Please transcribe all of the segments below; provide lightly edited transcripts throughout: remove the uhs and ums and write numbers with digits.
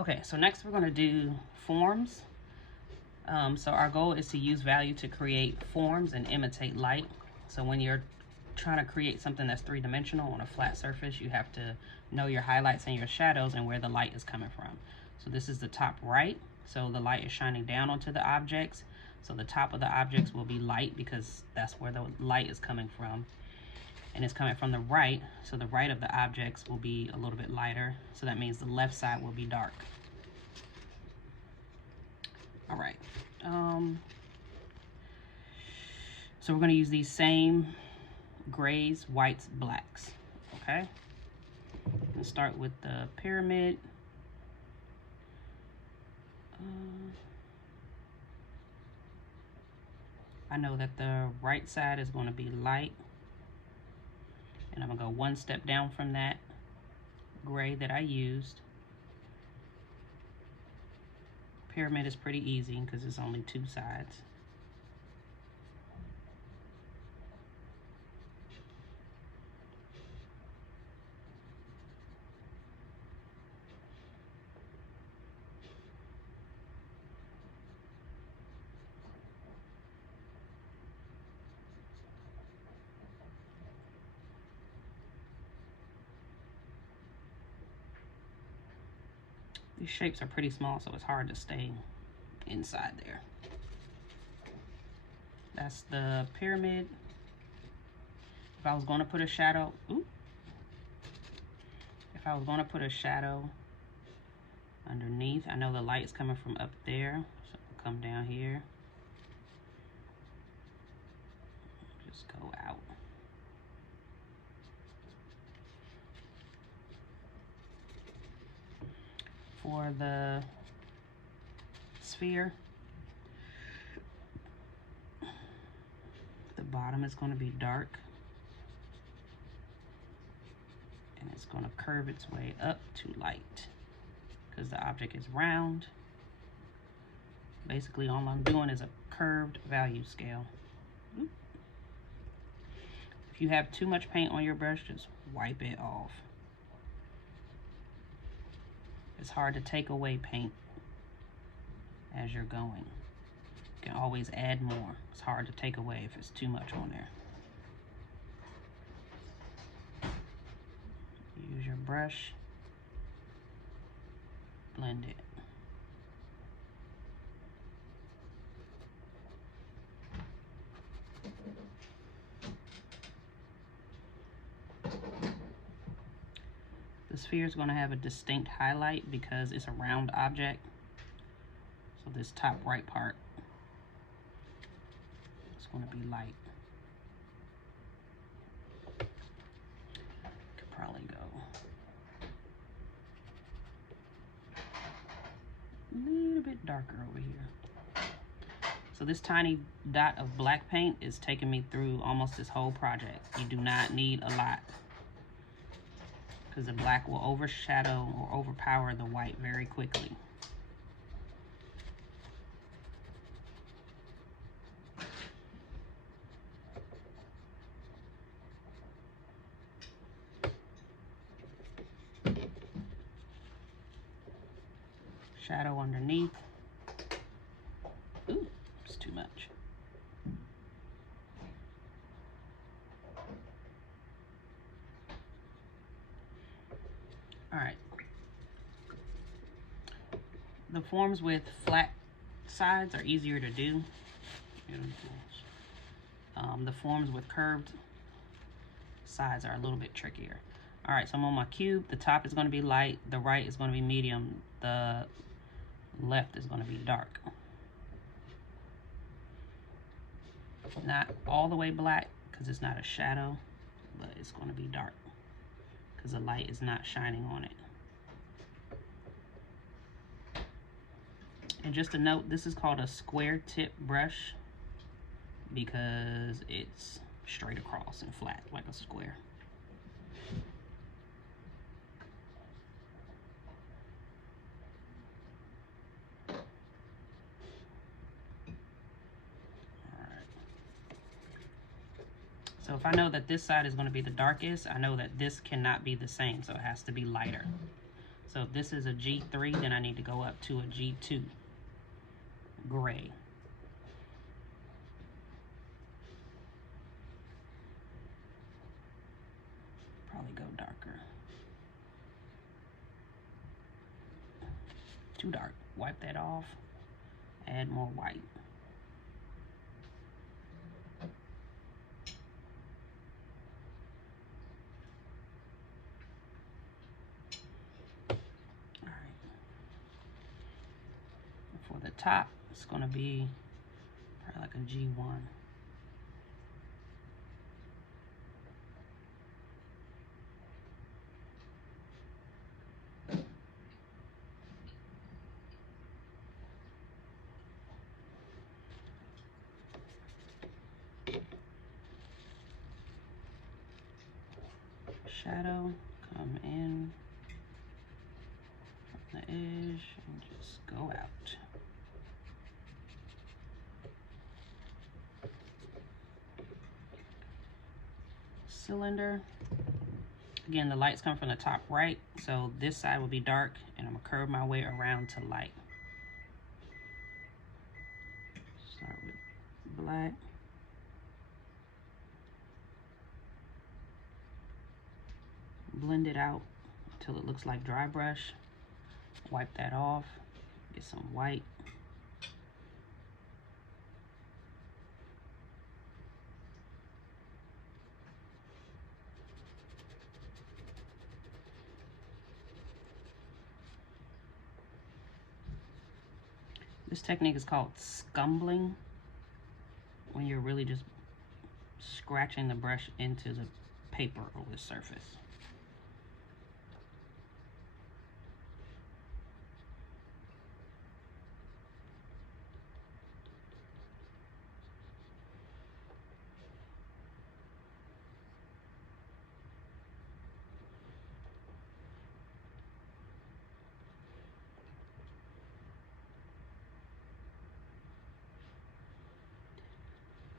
Okay, so next we're going to do forms. So our goal is to use value to create forms and imitate light. So when you're trying to create something that's three-dimensional on a flat surface, you have to know your highlights and your shadows and where the light is coming from. So this is the top right. So the light is shining down onto the objects. So the top of the objects will be light because that's where the light is coming from. And it's coming from the right, so the right of the objects will be a little bit lighter. So that means the left side will be dark. All right. So we're going to use these same grays, whites, blacks. Okay. Let's start with the pyramid. I know that the right side is going to be light. And I'm going to go one step down from that gray that I used. Pyramid is pretty easy because it's only two sides. These shapes are pretty small, so it's hard to stay inside there. That's the pyramid. If I was going to put a shadow, if I was going to put a shadow underneath, I know the light is coming from up there, so I'll come down here. Just go out. For the sphere, the bottom is going to be dark. And it's going to curve its way up to light because the object is round. Basically, all I'm doing is a curved value scale. If you have too much paint on your brush, just wipe it off. It's hard to take away paint as you're going. You can always add more. It's hard to take away if it's too much on there. Use your brush, blend it. The sphere is going to have a distinct highlight because it's a round object. So this top right part is going to be light. Could probably go a little bit darker over here. So this tiny dot of black paint is taking me through almost this whole project. You do not need a lot because the black will overshadow or overpower the white very quickly. Shadow underneath. Ooh, it's too much. All right. The forms with flat sides are easier to do. The forms with curved sides are a little bit trickier. All right, so I'm on my cube. The top is going to be light. The right is going to be medium. The left is going to be dark. Not all the way black because it's not a shadow, but it's going to be dark because the light is not shining on it. And just a note, this is called a square tip brush because it's straight across and flat like a square. So if I know that this side is going to be the darkest, I know that this cannot be the same, so it has to be lighter. So if this is a G3, then I need to go up to a G2 gray. Probably go darker. Too dark. Wipe that off. Add more white. For the top, it's going to be probably like a G1. Shadow, come in from the edge and just go out. Cylinder. Again, the lights come from the top right, so this side will be dark, and I'm gonna curve my way around to light. Start with black. Blend it out until it looks like dry brush. Wipe that off, get some white. This technique is called scumbling, when you're really just scratching the brush into the paper or the surface.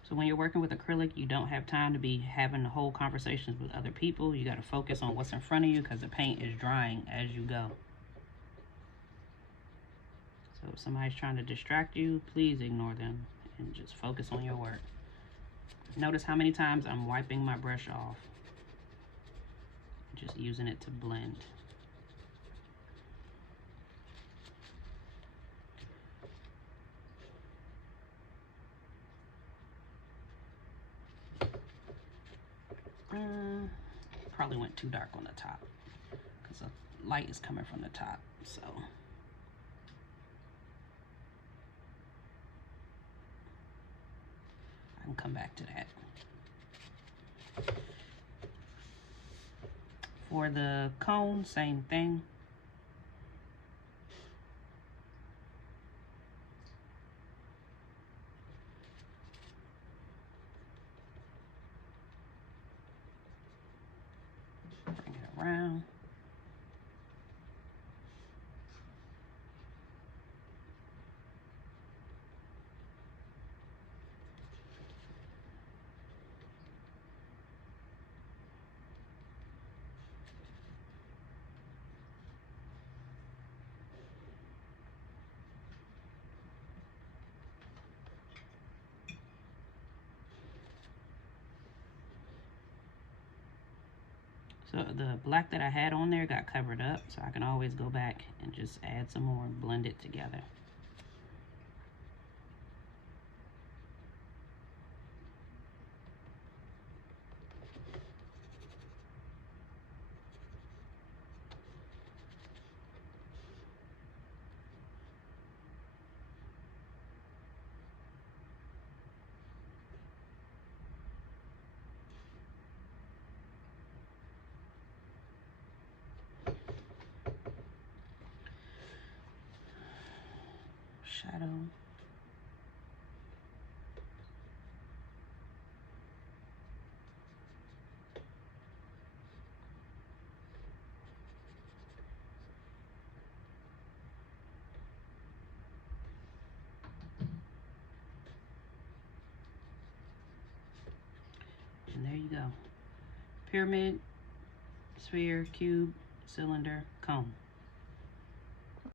So when you're working with acrylic, you don't have time to be having the whole conversations with other people. You got to focus on what's in front of you because the paint is drying as you go. So if somebody's trying to distract you, please ignore them and just focus on your work. Notice how many times I'm wiping my brush off, just using it to blend. Probably went too dark on the top because the light is coming from the top, so. I can come back to that. For the cone, same thing. Bring it around. So the black that I had on there got covered up, so I can always go back and just add some more and blend it together. Shadow. And there you go. Pyramid, sphere, cube, cylinder, cone.